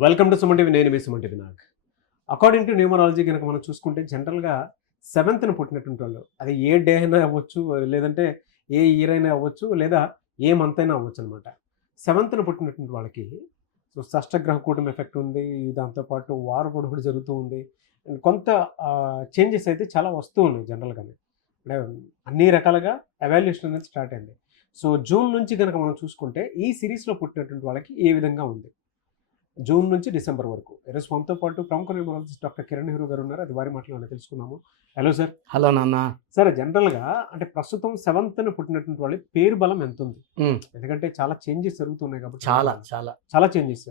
Welcome to Suman TV. నేను మీ Suman TV Nag. According to numerology కనుక మనం చూసుకుంటే జనరల్గా సెవెంత్న పుట్టినటువంటి వాళ్ళు, అది ఏ డే అయినా అవ్వచ్చు, లేదంటే ఏ ఇయర్ అయినా అవ్వచ్చు, లేదా ఏ మంత్ అయినా అవ్వచ్చు అనమాట. సెవెంత్న పుట్టినటువంటి వాళ్ళకి సో షష్టగ్రహ కూటమి ఎఫెక్ట్ ఉంది, దాంతోపాటు వారు కూడా జరుగుతూ ఉంది. అండ్ కొంత చేంజెస్ అయితే చాలా వస్తూ ఉన్నాయి జనరల్గానే. అంటే అన్ని రకాలుగా ఎవాల్యుయేషన్ అనేది స్టార్ట్ అయింది. సో జూన్ నుంచి కనుక మనం చూసుకుంటే ఈ సిరీస్లో పుట్టినటువంటి వాళ్ళకి ఏ విధంగా ఉంది, జూన్ నుంచి డిసెంబర్ వరకు. ఈరోజు మనతో పాటు ప్రముఖ న్యూమరాలజిస్ట్ డాక్టర్ కిరణ్ నెహ్రూ గారు ఉన్నారు. అది వారి మాటలోనే తెలుసుకున్నాము. Hello sir. హలో నాన్న. సార్, జనరల్గా అంటే ప్రస్తుతం సెవెంత్న పుట్టినటువంటి వాళ్ళ పేరు బలం ఎంత ఉంది? ఎందుకంటే చాలా చేంజెస్ జరుగుతున్నాయి కాబట్టి చాలా చాలా చాలా చేంజెస్.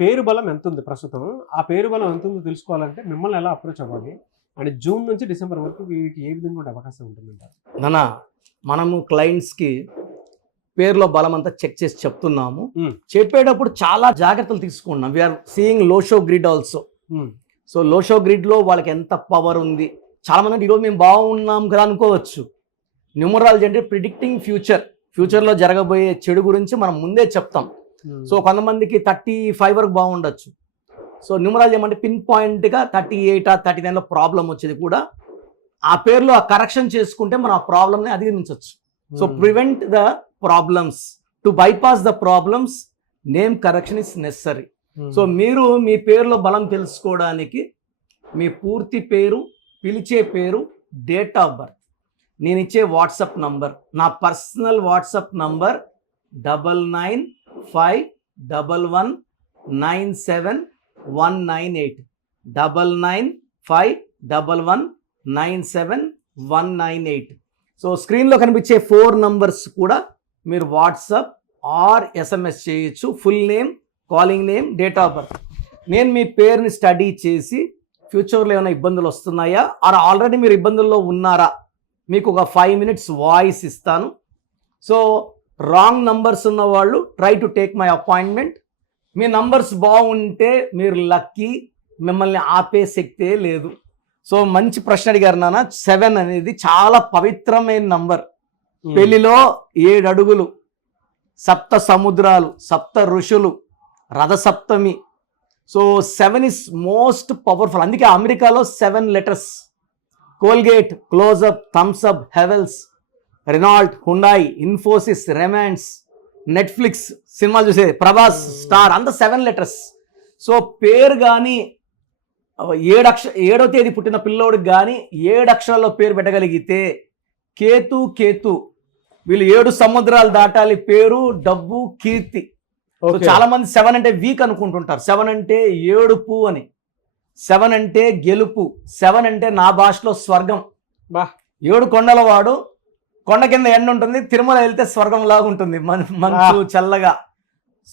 పేరు బలం ఎంత ఉంది ప్రస్తుతం? ఆ పేరు బలం ఎంత ఉందో తెలుసుకోవాలంటే మిమ్మల్ని ఎలా అప్రోచ్ అవ్వాలి, అండ్ జూన్ నుంచి డిసెంబర్ వరకు వీరికి ఏ విధంగా ఉండే అవకాశం ఉంటుందంటారు? నాన్న, మనము క్లయింట్స్కి పేరులో బలం అంతా చెక్ చేసి చెప్తున్నాము. చెప్పేటప్పుడు చాలా జాగ్రత్తలు తీసుకున్నాం. We're seeing Lo Shu grid also. So Lo Shu గ్రిడ్లో వాళ్ళకి ఎంత పవర్ ఉంది. చాలా మంది ఈరోజు మేము బాగున్నాం కదా అనుకోవచ్చు. న్యూమరాలజీ అంటే ప్రిడిక్టింగ్ ఫ్యూచర్లో జరగబోయే చెడు గురించి మనం ముందే చెప్తాం. సో కొంతమందికి 35 వరకు బాగుండొచ్చు. సో న్యూమరాలజీ ఏమంటే పిన్ పాయింట్గా 38 39లో ప్రాబ్లం వచ్చేది కూడా ఆ పేరులో ఆ కరెక్షన్ చేసుకుంటే మనం ఆ ప్రాబ్లమ్ని అధిగమించవచ్చు. So prevent the problems, to bypass the problems, name correction is necessary. So మీరు మీ పేరులో బలం తెలుసుకోవడానికి మీ పూర్తి పేరు, పిలిచే పేరు, డేట్ ఆఫ్ బర్త్, నేను ఇచ్చే వాట్సాప్ నంబర్, నా పర్సనల్ వాట్సాప్ నంబర్ 9951197198 9951197198. సో స్క్రీన్లో కనిపించే 4 నంబర్స్ కూడా మీరు వాట్సాప్ ఆర్ ఎస్ఎంఎస్ చేయొచ్చు. Full name, calling name, date of birth. నేను మీ పేరుని స్టడీ చేసి ఫ్యూచర్లో ఏమైనా ఇబ్బందులు వస్తున్నాయా, ఆర్ ఆల్రెడీ మీరు ఇబ్బందుల్లో ఉన్నారా, మీకు ఒక 5 minutes వాయిస్ ఇస్తాను. సో రాంగ్ నంబర్స్ ఉన్న వాళ్ళు try to take my appointment. Me numbers బాగుంటే మీరు లక్కీ, మిమ్మల్ని ఆపే శక్తే లేదు. సో మంచి ప్రశ్న అడిగారు నాన్న. 7 అనేది చాలా పవిత్రమైన నంబర్. పెళ్లిలో 7 అడుగులు, 7 సముద్రాలు, 7 ఋషులు, Rathasaptami. So 7 is most powerful. అందుకే అమెరికాలో 7 letters. Colgate, Closeup, Thums Up, Havells, Renault, Hyundai, Infosys, Raymonds, Netflix సినిమాలు చూసే ప్రభాస్, స్టార్, అంత 7 letters. సో పేరు కానీ 7వ తేదీ పుట్టిన పిల్లోడికి కానీ 7 అక్షరాల్లో పేరు పెట్టగలిగితే కేతు వీళ్ళు 7 సముద్రాలు దాటాలి. పేరు, డబ్బు, కీర్తి. చాలా మంది 7 అంటే వీక్ అనుకుంటుంటారు. 7 అంటే ఏడుపు అని, 7 అంటే గెలుపు, 7 అంటే నా భాషలో స్వర్గం. 7 కొండల వాడు, కొండ కింద ఎండ ఉంటుంది, తిరుమల వెళ్తే స్వర్గం లాగా ఉంటుంది, మంచు చల్లగా.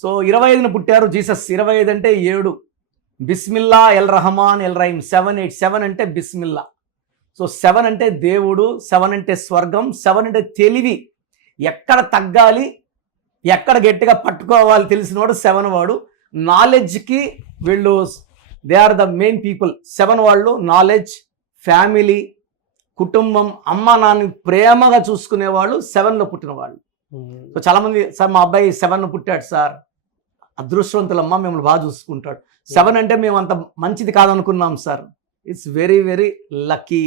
సో 25న పుట్టారు జీసస్. 25 అంటే 7. Bismillah, L Rahman, L Rahim. 7 అంటే బిస్మిల్లా. సో 7 అంటే దేవుడు, 7 అంటే స్వర్గం, 7 అంటే తెలివి. ఎక్కడ తగ్గాలి, ఎక్కడ గట్టిగా పట్టుకోవాలి తెలిసినవాడు 7 వాడు. నాలెడ్జ్కి వీళ్ళు they are the main people. 7 వాళ్ళు నాలెడ్జ్, ఫ్యామిలీ, కుటుంబం, అమ్మ నాన్న ప్రేమగా చూసుకునే వాళ్ళు 7లో పుట్టిన వాళ్ళు. సో చాలామంది, సార్ మా అబ్బాయి 7న పుట్టాడు సార్, అదృష్టవంతులమ్మ, మిమ్మల్ని బాగా చూసుకుంటాడు. 7 అంటే మేము అంత మంచిది కాదనుకున్నాం sir. It's very very lucky.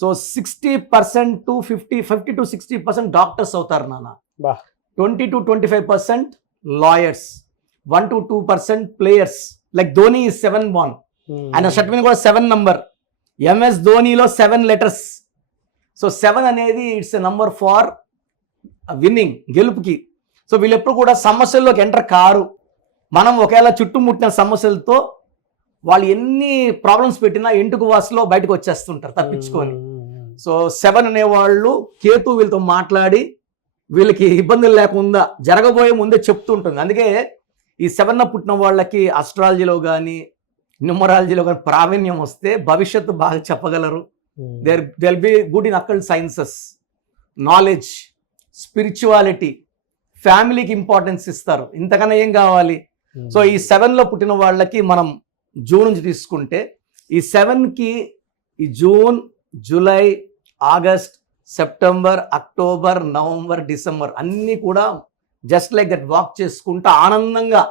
So 60% to 50 to 60% doctors అవుతారు నాన్న. 20 to 25% lawyers, 1 to 2% players. Like Dhoni is 7 born. ఆయన షర్ట్ మీద కూడా 7 నంబర్. ఎంఎస్ ధోనిలో 7 letters. సో 7 అనేది it's a number for winning, గెలుపుకి. సో వీళ్ళు ఎప్పుడు కూడా సమస్యల్లోకి ఎంటర్ కారు. మనం ఒకవేళ చుట్టుముట్టిన సమస్యలతో వాళ్ళు ఎన్ని ప్రాబ్లమ్స్ పెట్టినా ఎంటుకు వాసులో బయటకు వచ్చేస్తుంటారు తప్పించుకొని. సో 7 అనేవాళ్ళు కేతు వీళ్ళతో మాట్లాడి వీళ్ళకి ఇబ్బందులు లేకుండా జరగబోయే ముందే చెప్తుంటుంది. అందుకే ఈ 7న పుట్టిన వాళ్ళకి అస్ట్రాలజీలో కానీ న్యూమరాలజీలో కానీ ప్రావీణ్యం వస్తే భవిష్యత్తు బాగా చెప్పగలరు. They be good in occult sciences, knowledge, spirituality, ఫ్యామిలీకి ఇంపార్టెన్స్ ఇస్తారు. ఇంతకన్నా ఏం కావాలి? సో ఈ 7లో పుట్టిన వాళ్ళకి మనం జూన్ నుంచి తీసుకుంటే, ఈ 7కి ఈ June, July, August, September, October, November, December అన్నీ కూడా జస్ట్ లైక్ దట్ వాక్ చేసుకుంటూ ఆనందంగా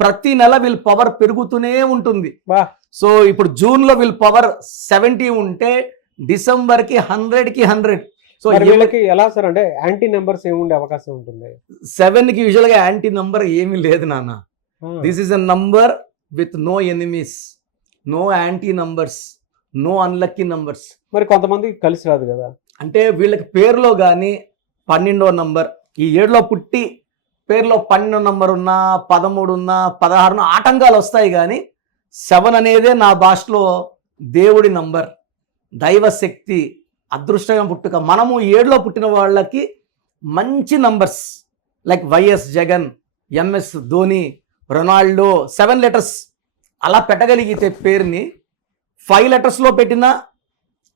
ప్రతి నెల వీళ్ళ పవర్ పెరుగుతూనే ఉంటుంది. వా. సో ఇప్పుడు జూన్ లో వీళ్ళ పవర్ 70 ఉంటే డిసెంబర్ కి 100కి 100. సో మరి వీళ్ళకి ఎలా సార్ అంటే యాంటీ నెంబర్స్ ఏముండే అవకాశం ఉంటుంది? 7 కి యూజువల్ గా యాంటీ నంబర్ ఏమీ లేదు నాన్న. This is a number with no enemies, no anti numbers, no unlucky numbers. మరి కొంతమంది కలిసి రాదు కదా. అంటే వీళ్ళకి పేరులో కానీ 12వ నంబర్, ఈ 7లో పుట్టి పేరులో 12వ నంబర్ ఉన్నా, 13 ఉన్నా, 16 ఉన్నా ఆటంకాలు వస్తాయి. కానీ 7 అనేదే నా భాషలో దేవుడి నంబర్, దైవశక్తి, అదృష్టంగా పుట్టుక. మనము 7లో పుట్టిన వాళ్ళకి మంచి numbers like YS Jagan, MS Dhoni, Ronaldo 7 letters అలా పెట్టగలిగితే పేరుని 5 లెటర్స్లో పెట్టినా,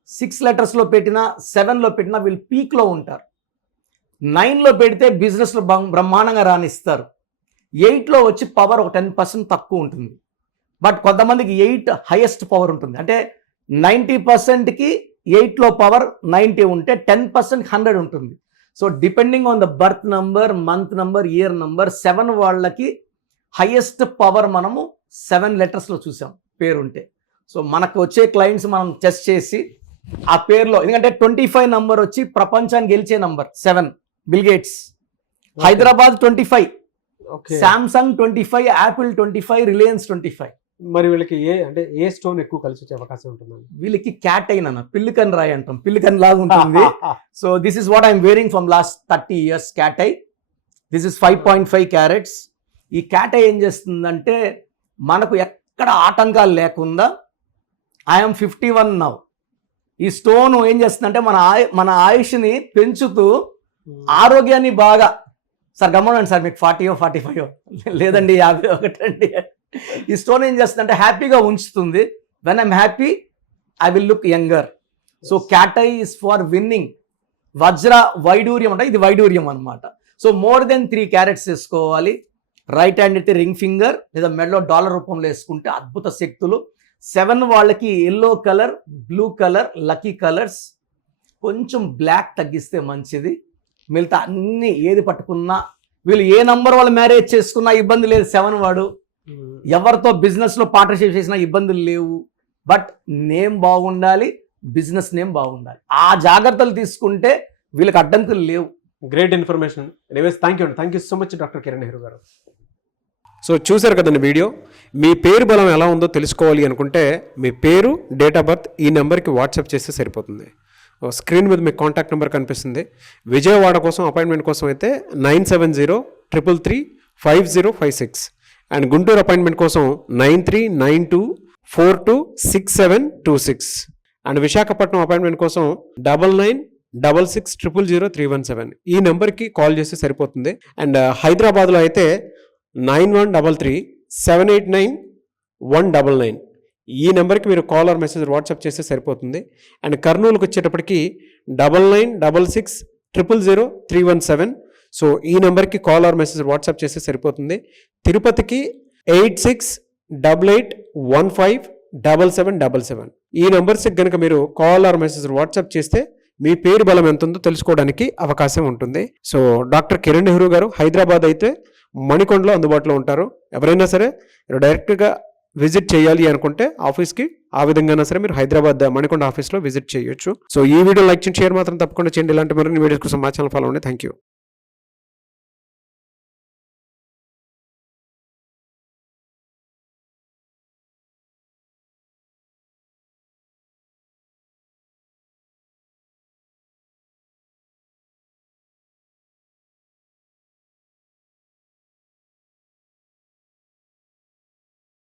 6 లెటర్స్లో పెట్టినా, 7లో పెట్టినా వీళ్ళు పీక్లో ఉంటారు. 9లో పెడితే బిజినెస్లో బ్రహ్మాండంగా రాణిస్తారు. 8లో వచ్చి పవర్ ఒక 10% తక్కువ ఉంటుంది. బట్ కొంతమందికి 8 హైయెస్ట్ పవర్ ఉంటుంది. అంటే 90%కి 8లో పవర్ 90 ఉంటే 10% 100 ఉంటుంది. So depending on the birth number, month number, year number, 7 వాళ్ళకి హైయెస్ట్ పవర్ మనము 7 లెటర్స్లో చూసాం పేరుంటే. సో మనకు వచ్చే క్లయింట్స్ మనం టెస్ట్ చేసి ఆ పేరులో, ఎందుకంటే 25 నంబర్ వచ్చి ప్రపంచాన్ని గెలిచే number 7, bill gates. Hyderabad 25, Samsung 25, Apple 25, Reliance 25. మరి వీళ్ళకి ఏ స్టోన్ ఎక్కువ కలిసి వచ్చే అవకాశం ఉంటుంది? వీళ్ళకి క్యాట్ అయినా పిల్లికన్ రాయి అంటాం, పిల్లికన్ లాగా ఉంటుంది. So this is what I'm wearing from last 30 years. Cat eye, this is 5.5 carats. ఈ క్యాట్ ఐ ఏం చేస్తుందంటే మనకు ఎక్కడ ఆటంకాలు లేకుండా, ఐఎమ్ 51 నౌ. ఈ స్టోన్ ఏం చేస్తుందంటే మన ఆయుష్ని పెంచుతూ ఆరోగ్యాన్ని బాగా, సార్ గమనండి సార్ మీకు 40 45 లేదండి 51 అండి. ఈ స్టోన్ ఏం చేస్తుందంటే హ్యాపీగా ఉంచుతుంది. When I'm happy I will look younger. So cat I is for winning. వజ్ర వైడూర్యం అంటే ఇది వైడూర్యం అనమాట. సో మోర్ దెన్ 3 క్యారెట్స్ వేసుకోవాలి. రైట్ హ్యాండ్ అయితే రింగ్ ఫింగర్ లేదా మెడలో డాలర్ రూపంలో వేసుకుంటే అద్భుత శక్తులు. 7 వాళ్ళకి yellow colour, blue colour lucky colours. కొంచెం బ్లాక్ తగ్గిస్తే మంచిది. మిగతా అన్ని ఏది పట్టుకున్నా, వీళ్ళు ఏ నంబర్ వాళ్ళు మ్యారేజ్ చేసుకున్నా ఇబ్బంది లేదు. 7 వాడు ఎవరితో బిజినెస్లో పార్ట్నర్షిప్ చేసినా ఇబ్బందులు లేవు. బట్ నేమ్ బాగుండాలి, బిజినెస్ నేమ్ బాగుండాలి. ఆ జాగ్రత్తలు తీసుకుంటే వీళ్ళకి అడ్డంకులు లేవు. Great information. Anyways thank you so much doctor Kiran Nehru గారు. సో చూశారు కదండి వీడియో. మీ పేరు బలం ఎలా ఉందో తెలుసుకోవాలి అనుకుంటే మీ పేరు, డేట్ ఆఫ్ బర్త్ ఈ నెంబర్కి వాట్సాప్ చేస్తే సరిపోతుంది. స్క్రీన్ మీద మీకు కాంటాక్ట్ నెంబర్ కనిపిస్తుంది. విజయవాడ కోసం అపాయింట్మెంట్ కోసం అయితే 9703335056 అండ్ గుంటూరు అపాయింట్మెంట్ కోసం 9392426726 అండ్ విశాఖపట్నం అపాయింట్మెంట్ కోసం 9966000317 ఈ నెంబర్కి కాల్ చేస్తే సరిపోతుంది. అండ్ హైదరాబాద్లో అయితే 9133789199 ఈ నెంబర్కి మీరు కాల్ ఆర్ మెసేజ్ వాట్సాప్ చేస్తే సరిపోతుంది. అండ్ కర్నూలుకి వచ్చేటప్పటికి 9966000317 సో ఈ నెంబర్కి కాల్ ఆర్ మెసేజ్ వాట్సాప్ చేస్తే సరిపోతుంది. తిరుపతికి 8688157777 ఈ నెంబర్స్కి కనుక మీరు కాల్ ఆర్ మెసేజ్ వాట్సాప్ చేస్తే మీ పేరు బలం ఎంత ఉందో తెలుసుకోవడానికి అవకాశం ఉంటుంది. సో డాక్టర్ కిరణ్ నెహ్రూ గారు హైదరాబాద్ అయితే మణికొండలో అందుబాటులో ఉంటారు. ఎవరైనా సరే డైరెక్ట్గా విజిట్ చేయాలి అనుకుంటే ఆఫీస్కి ఆ విధంగా సరే మీరు హైదరాబాద్ మణికొండ ఆఫీస్లో విజిట్ చేయొచ్చు. సో ఈ వీడియో లైక్ చేయండి, షేర్ మాత్రం తప్పకుండా చేయండి. ఇలాంటి మరిన్ని వీడియోస్ కోసం మా ఛానల్ ఫాలో అవ్వండి. Thank you.